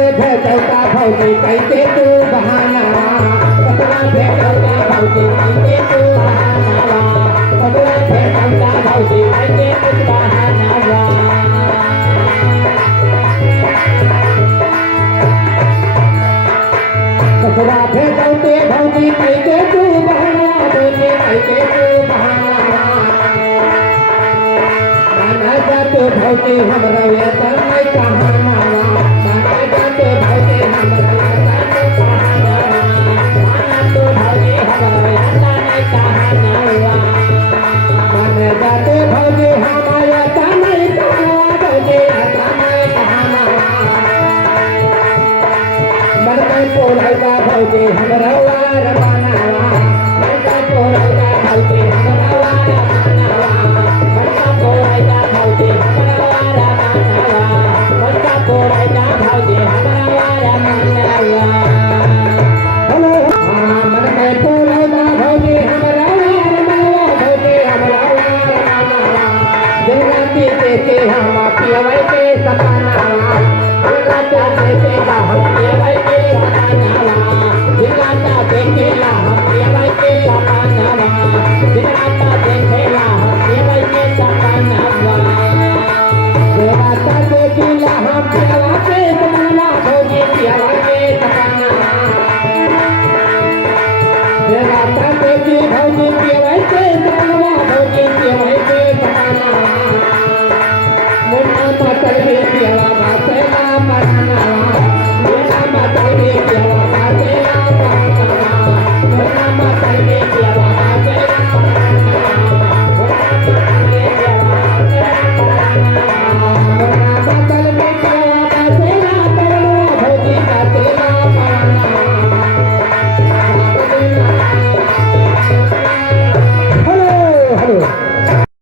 भौजी कैसे तू बहाना कतरा भेटौता भौजी कैसे तू बहाना कतरा भेटौता भौजी कैसे तू बहाना कतरा भेटौते भौजी कैसे तू बहाना भौजी कैसे तू बहाना माना जातो भौजी हमरा वेतन नहीं कहाना माना जातो भौजी हमरा वेतन कहाना तो भौजी हमरा वेतन नहीं कहाना माना जातो भौजी हमरा वेतन नहीं कहाना भौजी वेतन नहीं कहाना मन में पोरैगा भौजी हमरा वार बनावा मन में पोरैगा भौजी हमरा वार